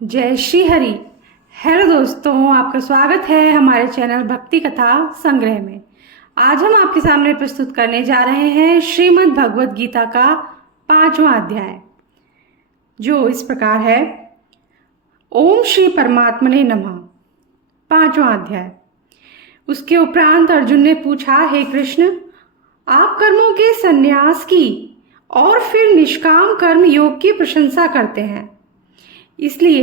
जय श्री हरि। हेलो दोस्तों, आपका स्वागत है हमारे चैनल भक्ति कथा संग्रह में। आज हम आपके सामने प्रस्तुत करने जा रहे हैं श्रीमद् भगवद गीता का 5वां अध्याय, जो इस प्रकार है। ओम श्री परमात्मने नमः। 5वां अध्याय। उसके उपरांत अर्जुन ने पूछा, हे कृष्ण, आप कर्मों के संन्यास की और फिर निष्काम कर्म योग की प्रशंसा करते हैं, इसलिए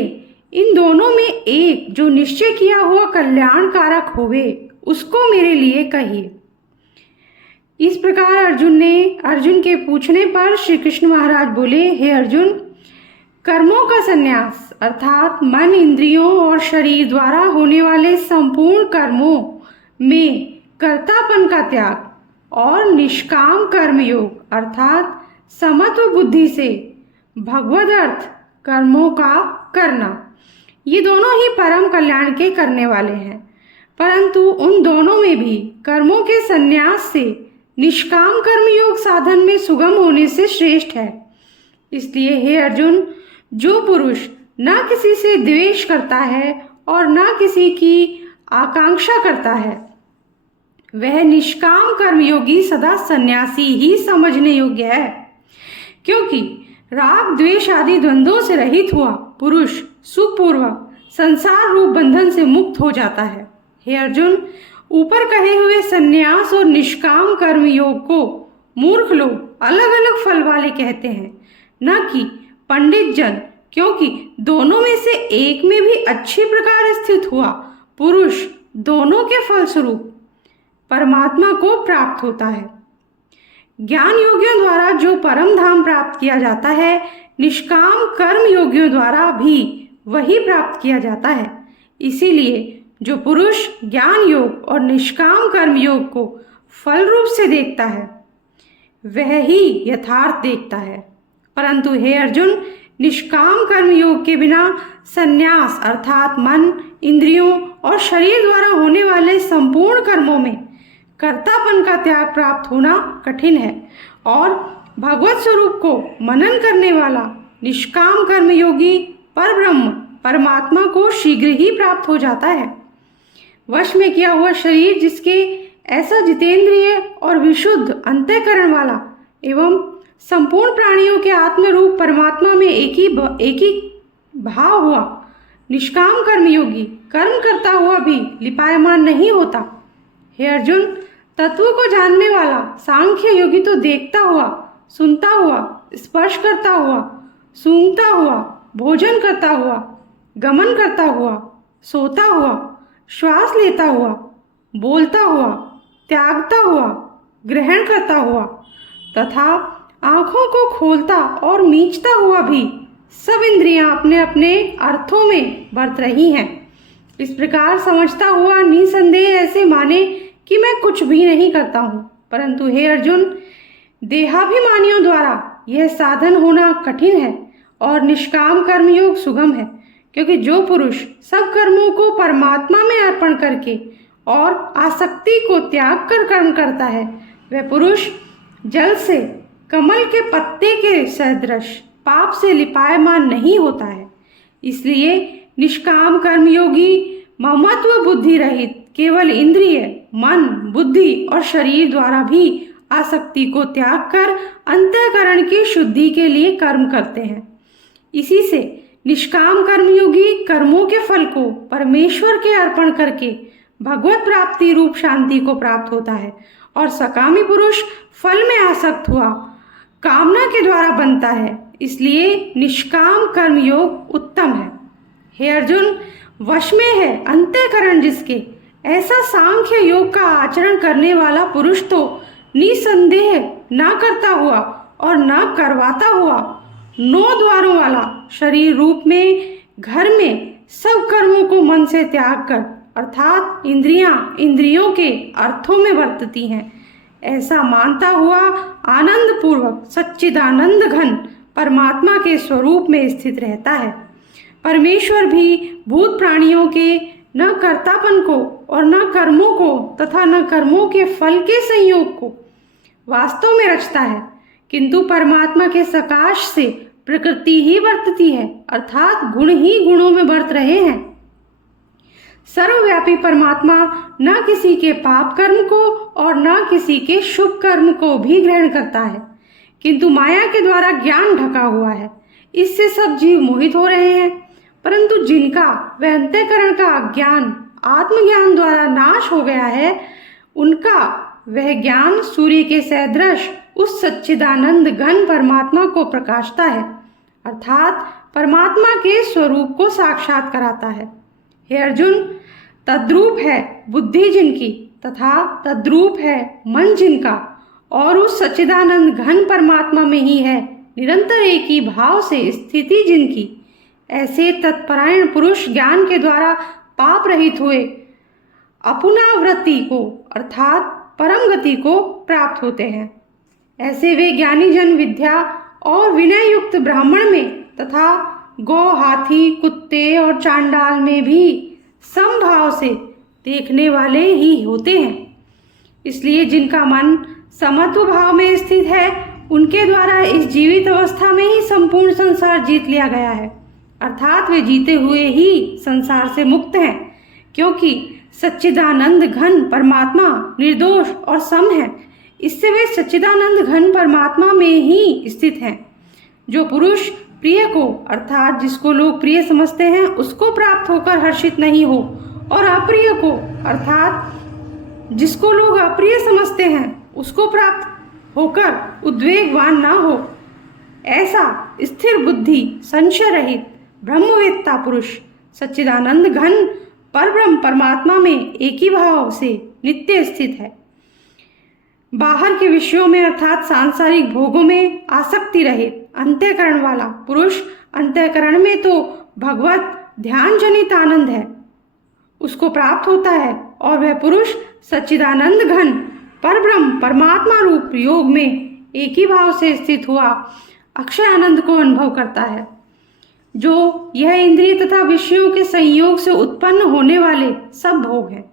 इन दोनों में एक जो निश्चय किया हुआ कल्याणकारक होवे उसको मेरे लिए कहिए। इस प्रकार अर्जुन के पूछने पर श्री कृष्ण महाराज बोले, हे अर्जुन, कर्मों का संन्यास अर्थात मन, इंद्रियों और शरीर द्वारा होने वाले संपूर्ण कर्मों में कर्तापन का त्याग और निष्काम कर्म योग अर्थात समत्व बुद्धि से भगवद अर्थ कर्मों का करना, ये दोनों ही परम कल्याण के करने वाले हैं। परंतु उन दोनों में भी कर्मों के संन्यास से निष्काम कर्म योग साधन में सुगम होने से श्रेष्ठ है। इसलिए हे अर्जुन, जो पुरुष न किसी से द्वेष करता है और न किसी की आकांक्षा करता है, वह निष्काम कर्मयोगी सदा सन्यासी ही समझने योग्य है। क्योंकि राग द्वेष आदि द्वंद्वों से रहित हुआ पुरुष सुखपूर्वक संसार रूप बंधन से मुक्त हो जाता है। हे अर्जुन, ऊपर कहे हुए संन्यास और निष्काम कर्म योग को मूर्ख लोग अलग अलग फल वाले कहते हैं, न कि पंडित जन, क्योंकि दोनों में से एक में भी अच्छी प्रकार स्थित हुआ पुरुष दोनों के फलस्वरूप परमात्मा को प्राप्त होता है। ज्ञान योगियों द्वारा जो परम धाम प्राप्त किया जाता है, निष्काम कर्म योगियों द्वारा भी वही प्राप्त किया जाता है। इसीलिए जो पुरुष ज्ञान योग और निष्काम कर्म योग को फल रूप से देखता है, वह ही यथार्थ देखता है। परंतु हे अर्जुन, निष्काम कर्म योग के बिना संन्यास अर्थात मन, इंद्रियों और शरीर द्वारा होने वाले संपूर्ण कर्मों में कर्तापन का त्याग प्राप्त होना कठिन है और भगवत स्वरूप को मनन करने वाला निष्काम कर्म योगी परब्रह्म परमात्मा को शीघ्र ही प्राप्त हो जाता है। वश में किया हुआ शरीर जिसके ऐसा जितेंद्रिय और विशुद्ध अंतःकरण वाला एवं संपूर्ण प्राणियों के आत्म रूप परमात्मा में एक ही भाव हुआ निष्काम कर्म योगी कर्म करता हुआ भी लिपायमान नहीं होता। हे अर्जुन, तत्व को जानने वाला सांख्य योगी तो देखता हुआ, सुनता हुआ, स्पर्श करता हुआ, सूंघता हुआ, भोजन करता हुआ, गमन करता हुआ, सोता हुआ, श्वास लेता हुआ, बोलता हुआ, त्यागता हुआ, ग्रहण करता हुआ तथा आँखों को खोलता और मींचता हुआ भी सब इंद्रियां अपने अपने अर्थों में बरत रही हैं। इस प्रकार समझता हुआ निसंदेह ऐसे माने कि मैं कुछ भी नहीं करता हूँ। परंतु हे अर्जुन, देहाभिमानियों द्वारा यह साधन होना कठिन है और निष्काम कर्मयोग सुगम है, क्योंकि जो पुरुष सब कर्मों को परमात्मा में अर्पण करके और आसक्ति को त्याग कर कर्म करता है, वह पुरुष जल से कमल के पत्ते के सदृश पाप से लिपायमान नहीं होता है। इसलिए निष्काम कर्मयोगी ममत्व बुद्धि रहित केवल इंद्रिय, मन, बुद्धि और शरीर द्वारा भी आसक्ति को त्याग कर अंतःकरण की शुद्धि के लिए कर्म करते हैं। इसी से निष्काम कर्मयोगी कर्मों के फल को परमेश्वर के अर्पण करके भगवत प्राप्ति रूप शांति को प्राप्त होता है और सकामी पुरुष फल में आसक्त हुआ कामना के द्वारा बनता है। इसलिए निष्काम कर्मयोग उत्तम है। हे अर्जुन, वश में है अंतःकरण जिसके, ऐसा सांख्य योग का आचरण करने वाला पुरुष तो निसंदेह ना करता हुआ और ना करवाता हुआ 9 द्वारों वाला शरीर रूप में घर में सब कर्मों को मन से त्याग कर अर्थात इंद्रियों के अर्थों में बरतती हैं, ऐसा मानता हुआ आनंद पूर्वक सच्चिदानंद घन परमात्मा के स्वरूप में स्थित रहता है। परमेश्वर भी भूत प्राणियों के न कर्तापन को और न कर्मों को तथा न कर्मों के फल के संयोग को वास्तव में रचता है, किंतु परमात्मा के सकाश से प्रकृति ही वर्तती है, अर्थात गुण ही गुणों में बरत रहे हैं। सर्वव्यापी परमात्मा न किसी के पाप कर्म को और न किसी के शुभ कर्म को भी ग्रहण करता है, किंतु माया के द्वारा ज्ञान ढका हुआ है। इससे सब जीव मोहित हो रहे हैं, परंतु जिनका वह अंतःकरण का ज्ञान आत्मज्ञान द्वारा नाश हो गया है, उनका वह ज्ञान सूर्य के सदृश उस सच्चिदानंद घन परमात्मा को प्रकाशता है, अर्थात परमात्मा के स्वरूप को साक्षात कराता है। हे अर्जुन, तद्रूप है बुद्धि जिनकी तथा तद्रूप है मन जिनका, और उस सच्चिदानंद घन परमात्मा में ही है निरंतर एक ही भाव से स्थिति जिनकी, ऐसे तत्परायण पुरुष ज्ञान के द्वारा पाप रहित हुए अपुनावृत्ति को अर्थात परम गति को प्राप्त होते हैं। ऐसे वे ज्ञानी जन विद्या और विनय युक्त ब्राह्मण में तथा गौ, हाथी, कुत्ते और चांडाल में भी समभाव से देखने वाले ही होते हैं। इसलिए जिनका मन समत्व भाव में स्थित है, उनके द्वारा इस जीवित अवस्था में ही संपूर्ण संसार जीत लिया गया है, अर्थात वे जीते हुए ही संसार से मुक्त हैं, क्योंकि सच्चिदानंद घन परमात्मा निर्दोष और सम है। इससे वे सच्चिदानंद घन परमात्मा में ही स्थित हैं। जो पुरुष प्रिय को अर्थात जिसको लोग प्रिय समझते हैं उसको प्राप्त होकर हर्षित नहीं हो, और अप्रिय को अर्थात जिसको लोग अप्रिय समझते हैं उसको प्राप्त होकर उद्वेगवान ना हो, ऐसा स्थिर बुद्धि संशय रहित ब्रह्मवेत्ता पुरुष सच्चिदानंद घन परब्रह्म परमात्मा में एक ही भाव से नित्य स्थित है। बाहर के विषयों में अर्थात सांसारिक भोगों में आसक्ति रहित अंतःकरण वाला पुरुष अंतःकरण में तो भगवत ध्यान जनित आनंद है, उसको प्राप्त होता है, और वह पुरुष सच्चिदानंद घन परब्रह्म परमात्मा रूप योग में एक ही भाव से स्थित हुआ अक्षय आनंद को अनुभव करता है। जो यह इंद्रिय तथा विषयों के संयोग से उत्पन्न होने वाले सब भोग हैं,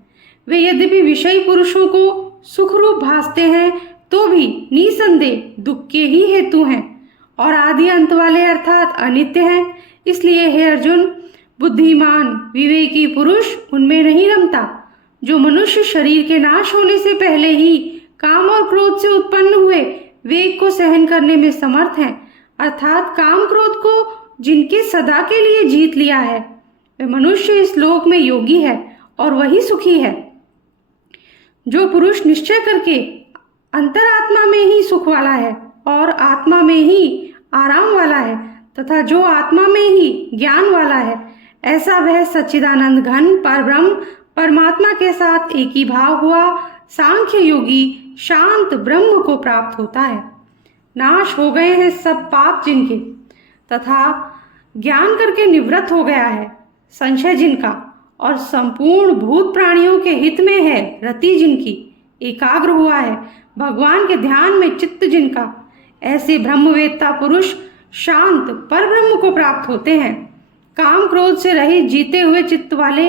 वे यद्यपि विषयी पुरुषों को सुख रूप भासते हैं तो भी निसंदेह दुख के ही हेतु हैं और आदि अंत वाले अर्थात अनित्य हैं। इसलिए हे अर्जुन, बुद्धिमान विवेकी पुरुष उनमें नहीं रमता। जो मनुष्य शरीर के नाश होने से पहले ही काम और क्रोध से उत्पन्न हुए वेग को सहन करने में समर्थ हैं, अर्थात काम क्रोध को जिनके सदा के लिए जीत लिया है, वे मनुष्य इस लोक में योगी है और वही सुखी है। जो पुरुष निश्चय करके अंतरात्मा में ही सुख वाला है और आत्मा में ही आराम वाला है तथा जो आत्मा में ही ज्ञान वाला है, ऐसा वह सच्चिदानंद घन परब्रह्म परमात्मा के साथ एक ही भाव हुआ सांख्य योगी शांत ब्रह्म को प्राप्त होता है। नाश हो गए हैं सब पाप जिनके तथा ज्ञान करके निवृत्त हो गया है संशय जिनका, और संपूर्ण भूत प्राणियों के हित में है रति जिनकी, एकाग्र हुआ है भगवान के ध्यान में चित्त जिनका, ऐसे ब्रह्मवेत्ता पुरुष शांत परब्रह्म को प्राप्त होते हैं। काम क्रोध से रहित जीते हुए चित्त वाले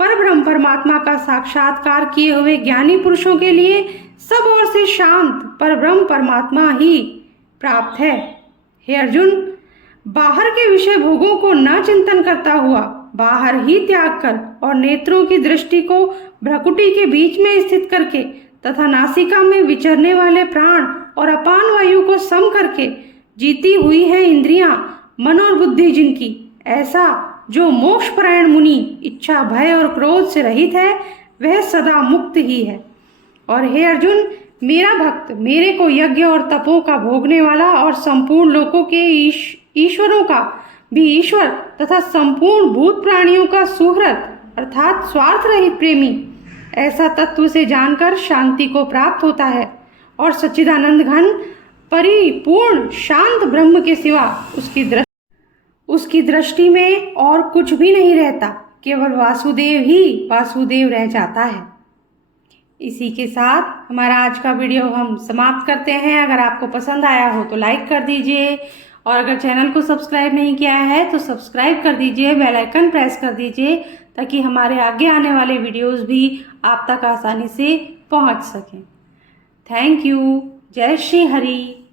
परब्रह्म परमात्मा का साक्षात्कार किए हुए ज्ञानी पुरुषों के लिए सब ओर से शांत परब्रह्म परमात्मा ही प्राप्त है। हे अर्जुन, बाहर के विषय भोगों को न चिंतन करता हुआ बाहर ही त्याग कर और नेत्रों की दृष्टि को भ्रकुटी के बीच में स्थित करके तथा नासिका में विचरने वाले प्राण और अपान वायु को सम करके जीती हुई है इंद्रियां मन और बुद्धि जिनकी, ऐसा जो मोक्षपरायण मुनि इच्छा भय और क्रोध से रहित है वह सदा मुक्त ही है। और हे अर्जुन, मेरा भक्त मेरे को यज्ञ और तपों का भोगने वाला और संपूर्ण लोकों के ईश्वरों का भी ईश्वर तथा संपूर्ण भूत प्राणियों का सुहृद अर्थात स्वार्थ रहित प्रेमी, ऐसा तत्व से जानकर शांति को प्राप्त होता है और सच्चिदानंद घन परिपूर्ण शांत ब्रह्म के सिवा उसकी दृष्टि में और कुछ भी नहीं रहता, केवल वासुदेव ही वासुदेव रह जाता है। इसी के साथ हमारा आज का वीडियो हम समाप्त करते हैं। अगर आपको पसंद आया हो तो लाइक कर दीजिए, और अगर चैनल को सब्सक्राइब नहीं किया है तो सब्सक्राइब कर दीजिए, बेल आइकन प्रेस कर दीजिए ताकि हमारे आगे आने वाले वीडियोस भी आप तक आसानी से पहुंच सकें। Thank you. जय श्री हरि।